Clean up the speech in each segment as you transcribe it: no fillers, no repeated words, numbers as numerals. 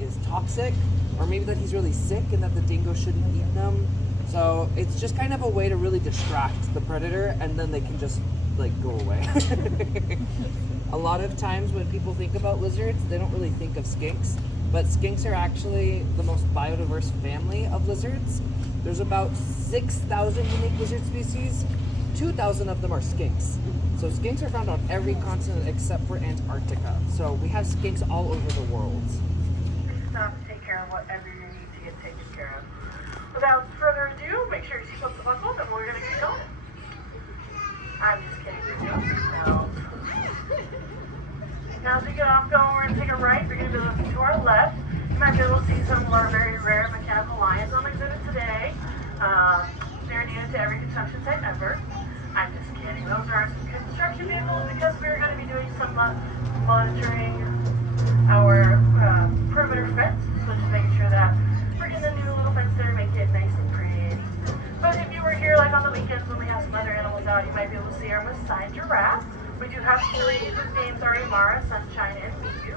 is toxic, or maybe that he's really sick and that the dingo shouldn't eat them. So it's just kind of a way to really distract the predator, and then they can just like go away. A lot of times when people think about lizards, they don't really think of skinks, but skinks are actually the most biodiverse family of lizards. There's about 6,000 unique lizard species. 2,000 of them are skinks. So skinks are found on every continent except for Antarctica. So we have skinks all over the world. Please stop and take care of whatever you need to get taken care of. Without further ado, make sure your seatbelts are buckled and we're going to get going. I'm just kidding. No. Now as we get off going, we're going to take a right. We're going to be looking to our left. You might be able to see some of our very rare mechanical lions on exhibit today. They're needed to every construction site ever. I'm just kidding. Those are some construction vehicles because we're going to be doing some monitoring our perimeter fence. So just making sure that we're getting a new little fence there, make it nice and pretty. But if you were here like on the weekends when we have some other animals out, you might be able to see our Maasai giraffe. We do have three whose names are Amara, Sunshine, and Miyu.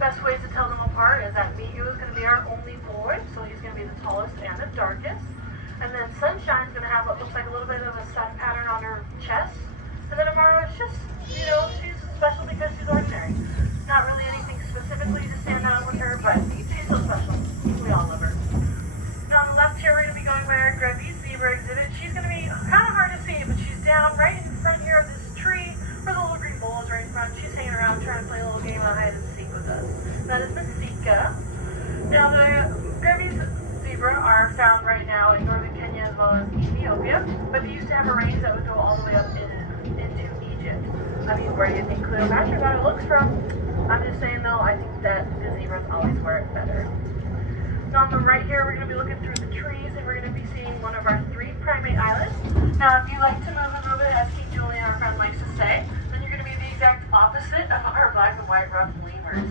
Best ways to tell them apart is that Miyu is going to be our only boy, so he's going to be the tallest and the darkest. And then Sunshine's going to have what looks like a little bit of a sun pattern on her chest. And then Amara is just, you know, she's special because she's ordinary. Not really anything specifically to stand out with her, but she's so special. We all love her. Now on the left here, we're going to be going by our Grevy zebra exhibit. She's going to be kind of hard to see, but she's down right in front here of this tree where the little green bull is right in front. She's hanging around trying to play a little game of hide and seek with us. That is Masika. Now the Grevy zebra are found right now in northern Kenya as well as Ethiopia, but they used to have a range that would go all the way up into Egypt. I mean, where do you think Cleopatra got her looks from? I'm just saying though, I think that the zebras always wear it better. Now on the right here, we're going to be looking through the trees and we're going to be seeing one of our 3 primate islands. Now if you like to move it, as King Julian, our friend, likes to say, then you're going to be the exact opposite of our black and white rough lemurs.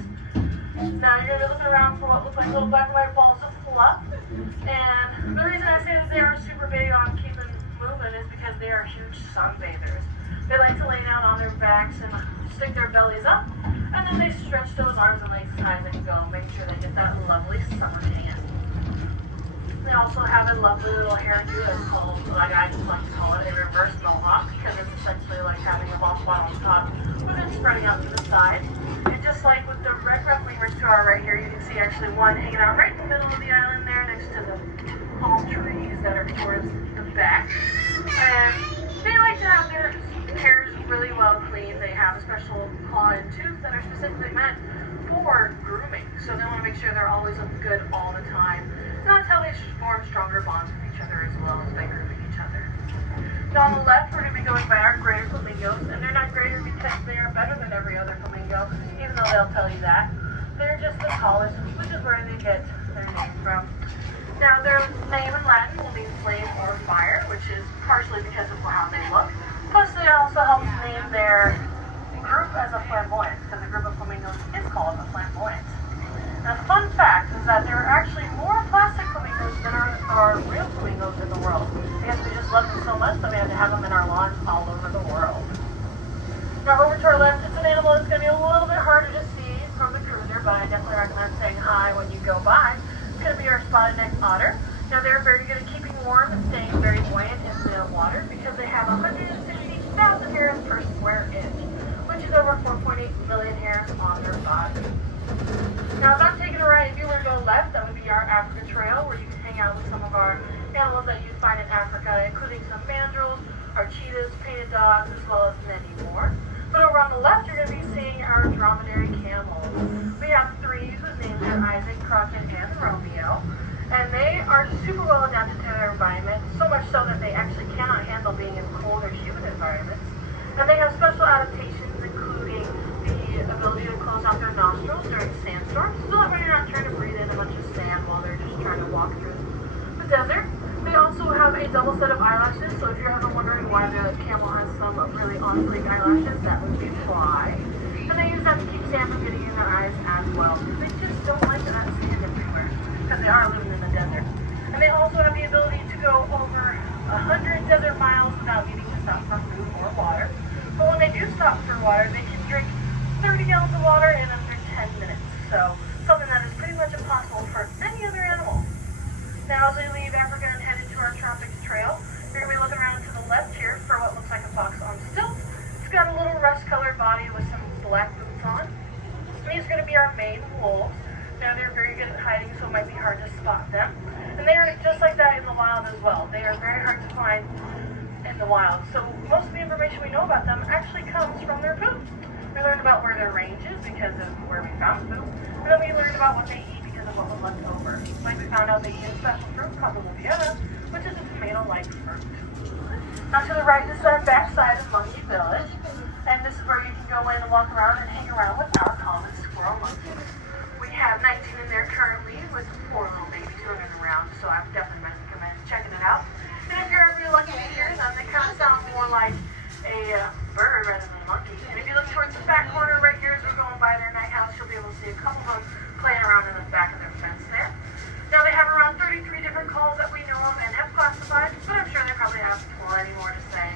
Now you're going to be looking around for what look like little black and white balls of fluff. And the reason I say that they are super big on keeping moving is because they are huge sunbathers. They like to lay down on their backs and stick their bellies up, and then they stretch those arms and legs as high as they can go, making sure they get that lovely summer tan. They also have a lovely little hairdo that's called, like I just like to call it, a reverse mohawk, because it's essentially like having a ball spot on top with it spreading out to the side. And just like with the red ruff lemurs to our right here, you can see actually one hanging out right in the middle of the island there next to the palm trees that are towards the back. And they like to have their hairs really well cleaned. They have a special claw and tooth that are specifically meant for grooming. So they want to make sure they're always looking good all the time. And that's how they form stronger bonds with each other as well as by grooming each other. Now on the left, we're going to be going by our greater flamingos, and they're not greater because they are better than every other flamingo, even though they'll tell you that. They're just the tallest, which is where they get their name from. Now their name in Latin will be flame or fire, which is partially because of how they look. Plus they also help name their group as a flamboyant, because a group of flamingos is called a flamboyant. Now the fun fact is that there are actually more plastic flamingos than are real flamingos in the world. I guess we just love them so much that we have to have them in our lawns all over the world. Now over to our left, it's an animal that's going to be a little bit harder to see from the cruiser, but I definitely recommend saying hi when you go by. It's going to be our spotted neck otter. Now they're very good at keeping warm and staying very buoyant in the water because they have 160,000 hairs per square inch, which is over 4.8 million hairs on their body. Now if I'm taking a right, if you were to go left, that would be our Africa Trail, where you can hang out with some of our animals that you'd find in Africa, including some mandrills, our cheetahs, painted dogs, as well as many more. But over on the left, you're going to be seeing our dromedary camels. We have 3 whose names are Isaac, Crockett, and Romeo. And they are super well adapted to their environment, so much so that they actually cannot handle being in cold or humid environments. And they have special adaptations, including the ability to close out their nostrils during sandstorms, so that way you're not trying to breathe in a bunch of sand while they're just trying to walk through the desert. They also have a double set of eyelashes, so if you're ever wondering why the camel has some really on-fleek eyelashes, that would be why. And they use that to keep sand from getting in their eyes as well. They just don't like that sand everywhere, because they are living in the desert. And they also have the ability to go over 100 desert miles without needing to stop for food or water. But when they do stop for water, they can drink 30 gallons of water in under 10 minutes. So something that is pretty much much impossible for any other animal. Now, as we leave Africa and head into our tropics trail, you're going to be looking around to the left here for what looks like a fox on stilts. It's got a little rust-colored body with some black boots on. These are going to be our main wolves. Now, they're very good at hiding, so it might be hard to spot them. And they are just like that in the wild as well. They are very hard to find in the wild. So most of the information we know about them actually comes from their poop. We learned about where their range is because of where we found poop. And then we learned about what they eat because of what was left over. Like we found out they eat a special fruit called the Liviana, which is a tomato-like fruit. Now to the right, this is our backside of Monkey Village. And this is where you can go in and walk around and hang around with our common squirrel monkeys. We have 19 in there currently with 4 little babies running around, so I would definitely recommend checking it out. And if you're ever lucky to hear them, they kind of sound more like a bird rather than a monkey. And if you look towards the back corner right here as we're going by their night house, you'll be able to see a couple of them playing around in the back of their fence there. Now they have around 33 different calls that we know of and have classified, but I'm sure they probably have plenty more to say.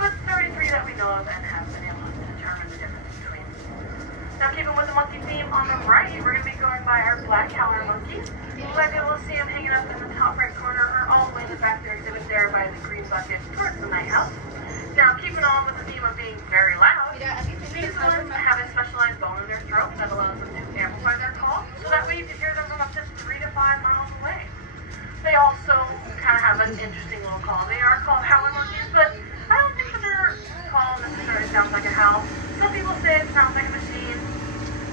But 33 that we know of and have been able to determine the difference between. Now keeping with the monkey theme, on the right, we're going to be going by our black howler monkeys. You might be able to see them hanging up in the top right corner or all the way in the back of their exhibit there by the green bucket towards the night house. Now keeping on with the theme of being very loud, these ones have a specialized bone in their throat that allows them to amplify their call, so that way you can hear them from up to 3 to 5 miles away. They also kind of have an interesting little call. They are called howler monkeys, but I don't think that their call necessarily sounds like a howl. Some people say it sounds like a machine.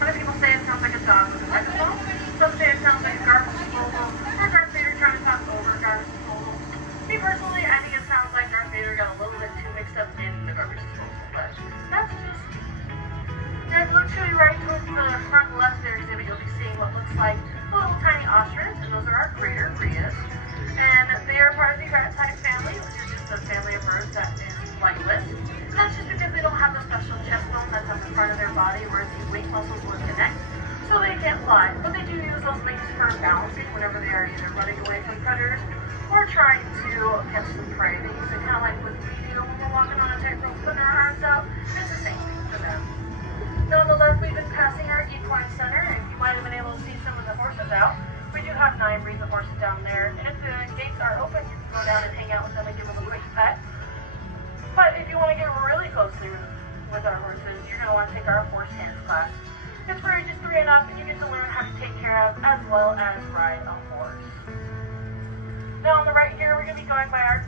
Other people say it sounds like a dog with a microphone. Some say it sounds like a garbage disposal, or Darth Vader trying to talk over a garbage disposal. Me personally, I think it sounds like Darth Vader got a little bit too mixed up in the garbage disposal, but that's just me. Now, if you look to your right towards the front left of their exhibit, you'll be seeing what looks like little tiny ostriches, and those are our greater rheas. And they are part of the rat-type family, which is just a family of birds that is flightless. And that's just because they don't have the special chest bone that's up in front of their body where the wing muscles would connect, so they can't fly. But they do use those wings for balancing whenever they are either running away from predators or trying to catch some prey. They use it kind of like with we do when we're walking on a tightrope, putting our arms out. It's the same thing for them. Now on the left, we've been passing our equine center, and you might have been able to see some of the horses out. We do have 9 breeds of horses down there, and if the gates are open, you can go down and hang out with them and give them a quick pet. But if you want to get really closely with our horses, you're going to want to take our horse hands class. It's for ages 3 and up, and you get to learn how to take care of as well as ride a horse. Now on the right here, we're going to be going by our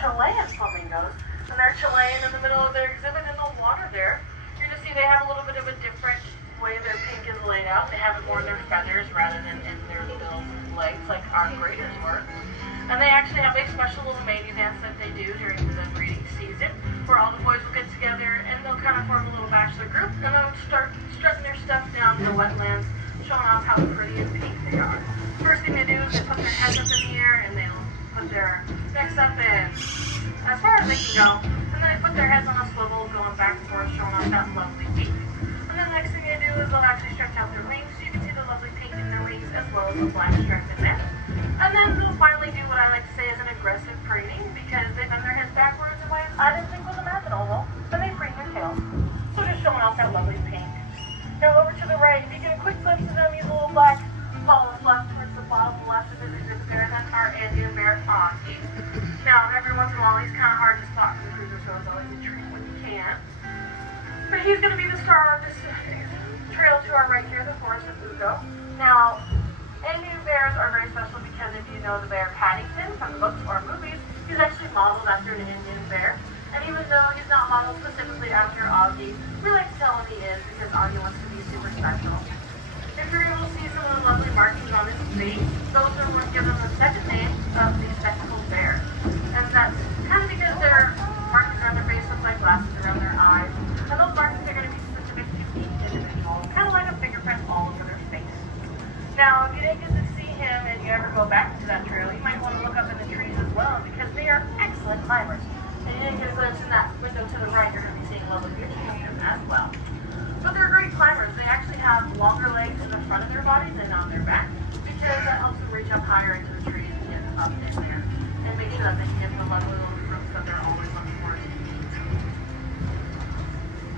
Chilean flamingos, and they're Chilean in the middle of their exhibit in the water there. You're going to see they have a little bit of a different way their pink is laid out. They have it more in their feathers rather than in their little legs like our graders were. And they actually have a special little mating dance that they do during the breeding season, where all the boys will get together and they'll kind of form a little bachelor group, and they'll start strutting their stuff down the wetlands, showing off how pretty and pink they are. First thing they do is they put their heads up in the air and they'll put their necks up in as far as they can go, and then they put their heads on a swivel, going back and forth, showing off that lovely pink. And then the next thing they do is they'll actually stretch out their wings, so you can see the lovely pink in their wings as well as the black stripe in there. And then they'll finally do what I like to say is an aggressive preening, because they bend their heads backwards in ways I didn't think was imaginable, and they preen their tails. So just showing off that lovely pink. Now over to the right, if you get a quick glimpse of them, these little black hollow fluffs towards the bottom left of the exhibit there, that's our Andean bear Augie. Now every once in a while he's kind of hard to spot from the cruiser, so it's always a treat when you can. But he's going to be the star of this trail to our right here, the Forest of Ugo. Now, Indian bears are very special because if you know the bear Paddington from the books or movies, he's actually modeled after an Indian bear. And even though he's not modeled specifically after Augie, we like to tell him he is because Augie wants to be super special. If you're able to see some of the lovely markings on his face, those are what give him the second name of the spectacled bear. And that's kind of because their markings around their face look like glasses around their eyes. And those markings are going to be specific to each individual, kind of like a fingerprint all over their face. Now, if you didn't get to see him and you ever go back to that trail, you might want to look up in the trees as well because they are excellent climbers. And you didn't get a glimpse in that window to the right, you're going to be seeing a lovely picture of them as well. But they're great climbers. They actually have longer legs in the front of their body than on their back because that helps them reach up higher into the trees and get up in there and make sure that they can get the lovely little fruits that they're always looking for to eat.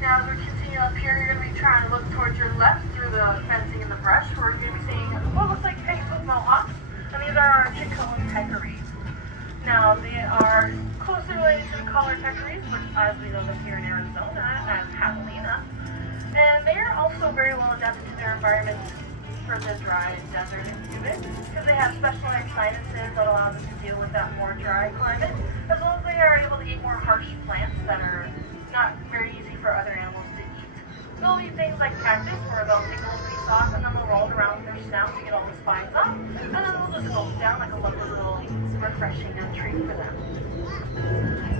Now, as we continue up here, you're going to be trying to look towards your left through the fencing and the brush, where you're going to be seeing are closely related to the collar peccaries, which as we know them here in Arizona as javelina. And they are also very well adapted to their environment for the dry desert exhibit because they have specialized sinuses that allow them to deal with that more dry climate, as well as they are able to eat more harsh plants that are not very easy for other animals to eat. They'll eat things like cactus, where they'll take a little piece off and then they'll roll it around with their snout to get all the spines off, and then they'll just gulp down like a lovely little refreshing treat for them.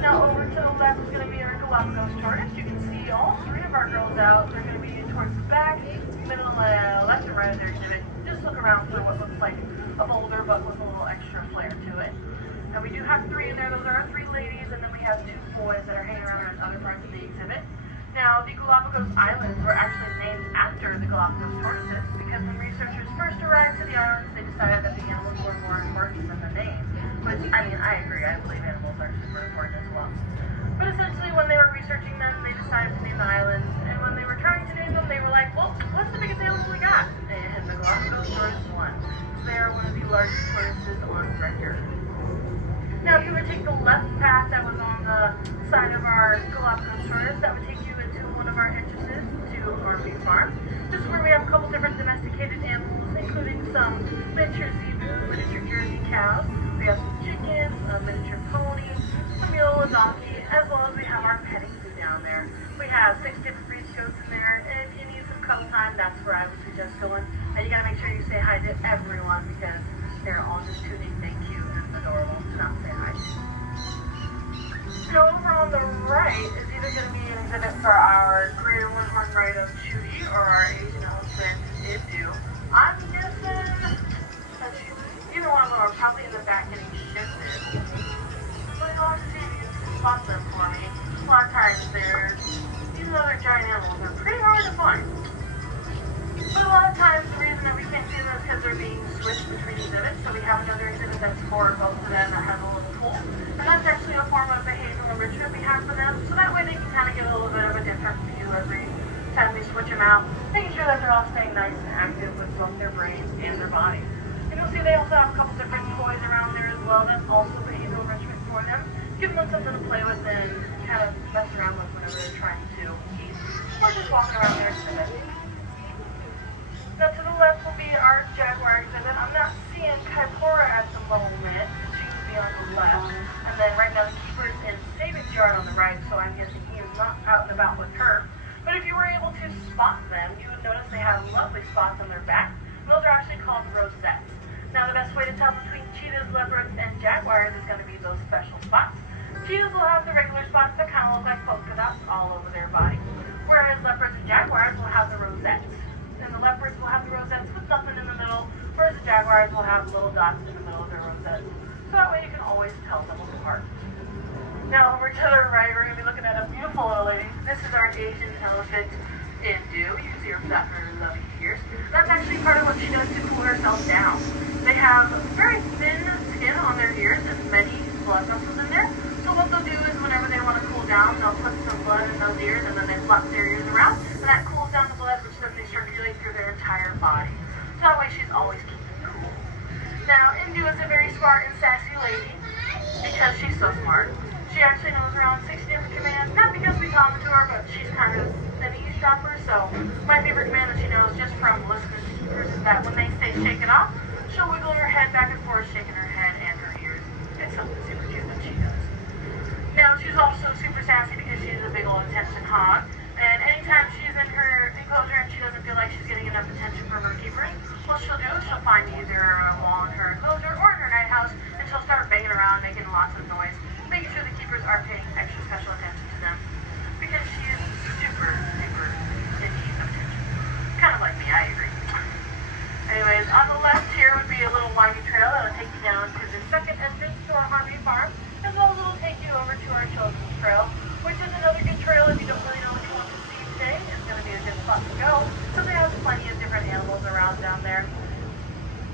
Now over to the left is going to be our Galapagos tortoise. You can see all three of our girls out. They're going to be towards the back, middle, left and right of their exhibit. Just look around for what looks like a boulder but with a little extra flair to it. And we do have three in there. Those are our three ladies, and then we have two boys that are hanging around in other parts of the exhibit. Now, the Galapagos Islands were actually named after the Galapagos tortoises because when researchers first arrived to the islands, they decided that the animals were more important than the name. Which, I mean, I agree. I believe animals are super important as well. But essentially, when they were researching them, they decided to name the islands. And when they were trying to name them, they were like, well, what's the biggest animal we got? And the Galapagos tortoise won. They are one of the largest tortoises on record. Now, if you would take the left path that was on the side of our Galapagos tortoise, that would take you into one of our entrances to our beef farm. This is where we have a couple different domesticated animals, including some miniature zebu, miniature Jersey cows. We have some chickens, a miniature pony, a mule, a donkey, as well as we have our petting zoo down there. We have 6 different breed goats in there, and if you need some cuddle time, that's where I would suggest going. And you gotta make sure you say hi to everyone because they're all just too neat and cute and adorable to not say hi. So over on the right is either going to be an exhibit for our greater one-horn rhino Judy or our Asian elephant Indu. I'm guessing that either one of them are probably in the back getting shifted. But you'll have to see if you can spot them for me. A lot of times these other giant animals are pretty hard to find. But a lot of times the reason that we can't see them is because they're being switched between exhibits. So we have another exhibit that's for both of them that has a little pool. And that's actually a form of behavioral enrichment we have for them. So that way they can kind of get a little bit of a different view every time we switch them out. Making sure that they're all staying nice and active with both their brains and their bodies. And you'll see they also have a couple different toys around there as well. That's also behavioral enrichment for them. Giving them something to play with and kind of mess around with whenever they're trying to eat. Or just walking around their exhibit. Now to the left will be our jaguar exhibit. I'm not seeing Kaipora at the moment. She would be on the left. And then right now the keeper is in Savage Yard on the right, so I'm guessing he is not out and about with her. But if you were able to spot them, you would notice they have lovely spots on their back. And those are actually called rosettes. Now the best way to tell between cheetahs, leopards, and jaguars is going to be those special spots. Cheetahs will have the regular spots that kind of look like polka dots all over their body, whereas leopards and jaguars will have the rosettes. And the leopards will have the rosettes with nothing in the middle, whereas the jaguars will have little dots in the middle of their rosettes. So that way you can always tell them apart. Now over to the right, we're going to be looking at a beautiful little lady. This is our Asian elephant Indu. You can see her flat her lovely ears. That's actually part of what she does to cool herself down. They have very thin skin on their ears and many blood vessels in there. So what they'll do is whenever they want to cool down, they'll put some blood in those ears and then they flap their ears around. And that cools down the blood, which then they circulate through their entire body. So that way she's always keeping cool. Now, Indu is a very smart and sassy lady because she's so smart. She actually knows around 6 different commands, not because we taught them to her, but she's kind of an eavesdropper. So my favorite command that she knows just from listening to keepers is that when they say shake it off, she'll wiggle her head back and forth, shaking her head and her ears. It's something super cute that she does. Now, she's also super sassy because she's a big old attention hog. And anytime she's in her enclosure and she doesn't feel like she's getting enough attention from her keepers, what she'll do is she'll find either a wall in her enclosure or in her night house, and she'll start banging around, making lots of noise, making sure the keepers are paying extra special attention to them. Because she is super, super in need of attention. Kind of like me, I agree. Anyways, on the left here would be a little winding trail that'll take you down to the second entrance to our Harvey farm, as well as it'll take you over to our children's trail, which is another good trail if you don't really know what you want to see today. It's going to be a good spot to go, because they have plenty of different animals around down there,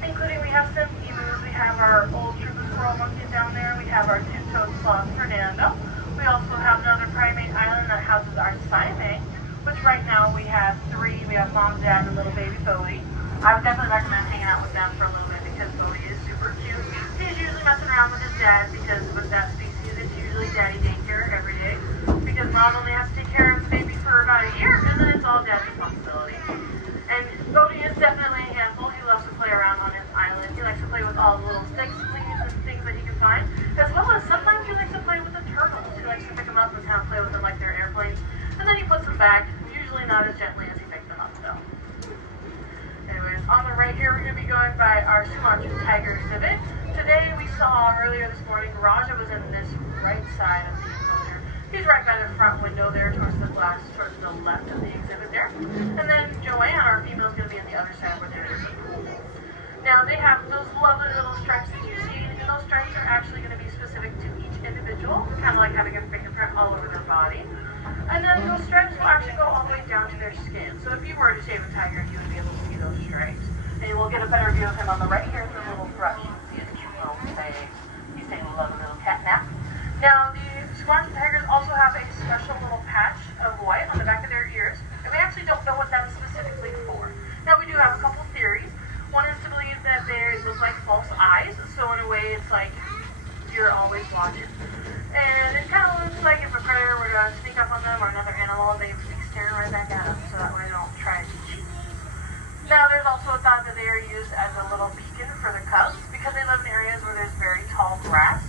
including we have some emus, we have our old trooper squirrel monkey down there, we have our two-toed sloth Fernando, side of the enclosure. He's right by the front window there towards the glass, towards the left of the exhibit there. And then Joanne, our female, is going to be on the other side where there is a pool. Now they have those lovely little stripes that you see, and those stripes are actually going to be specific to each individual, kind of like having a fingerprint all over their body. And then those stripes will actually go all the way down to their skin. So if you were to shave a tiger, you would be able to see those stripes. And we'll get a better view of him on the right here through a little brush. You can see his cute little face. He's taking a lovely little cat nap. Now the Squatch Tigers also have a special little patch of white on the back of their ears, and we actually don't know what that is specifically for. Now we do have a couple theories. One is to believe that they look like false eyes, so in a way it's like you're always watching. And it kind of looks like if a predator were to sneak up on them or another animal, they'd be staring right back at them, so that way they don't try to cheat. Now there's also a thought that they are used as a little beacon for the cubs, because they live in areas where there's very tall grass.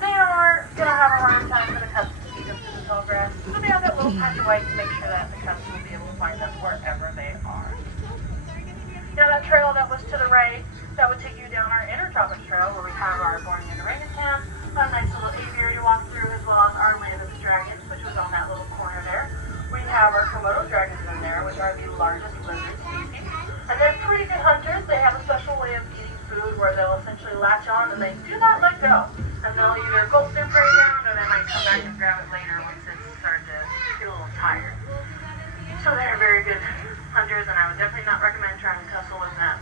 They are going to have a hard time for the cubs to see them through the tall grass, so they have that little patch of white to make sure that the cubs will be able to find them wherever they are. Now that trail that was to the right, that would take you down our Intertropics Trail where we have our Borneo orangutan, a nice little aviary to walk through, as well as our Land of the Dragons, which was on that little corner there. We have our Komodo dragons in there, which are the largest lizard species. And they're pretty good hunters. They have a special way of eating food where they'll essentially latch on and they do not let go. And they'll either gulp their prey down or they might come back and grab it later once it's started to get a little tired. So they're very good hunters, and I would definitely not recommend trying to tussle with them.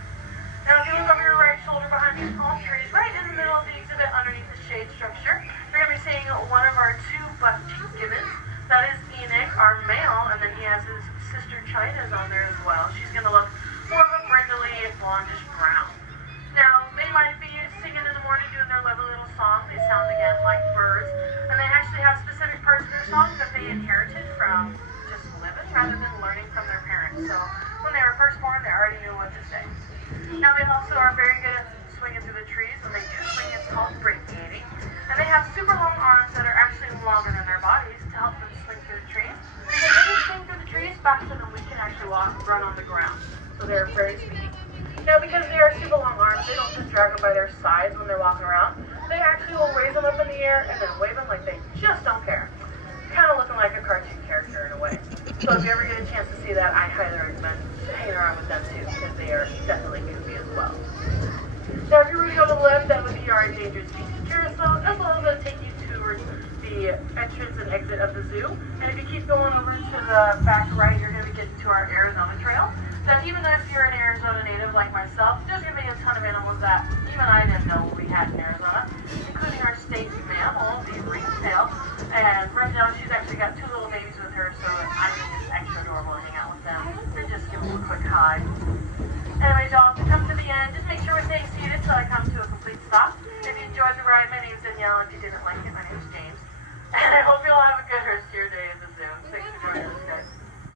Now if you look over your right shoulder behind these palm trees, right in the middle of the exhibit underneath the shade structure, you're going to be seeing one of our two buck-cheeked gibbons. That is Enoch, our male, and then he has his sister China's on there as well. She's going to look more of a brindly, blondish brown. Now, they might be singing in the morning, doing their lovely little song. They sound again like birds, and they actually have specific parts of their songs that they inherited from just living rather than learning from their parents. So when they were first born, they already knew what to say. Now they also are very good at swinging through the trees. When they do swing, it's called breakgating. And they have super long arms that are actually longer than their bodies to help them swing through the trees. Because they can swing through the trees faster than we can actually run on the ground. So they're very speedy. Now because they are super long arms, they don't just drag them by their sides when they're walking around. They actually will raise them up in the air and then wave them like they just don't care. Kind of looking like a cartoon character in a way. So if you ever get a chance to see that, I highly recommend hanging around with them too, because they are definitely goofy as well. Now if you were to go to the left, that would be our endangered species carousel, as well as it'll take you towards the entrance and exit of the zoo. And if you keep going over to the back right, you're going to be getting to our Arizona Trail. That even if you're an Arizona native like myself, there's going to be a ton of animals that even I didn't know we had in Arizona, including our state mammal, the ringtail. And right now she's actually got two little babies with her, so I think it's extra adorable to hang out with them and just give them a quick high. Anyways, y'all, to come to the end, just make sure we're staying seated till I come to a complete stop. If you enjoyed the ride, my name is Danielle. If you didn't like it,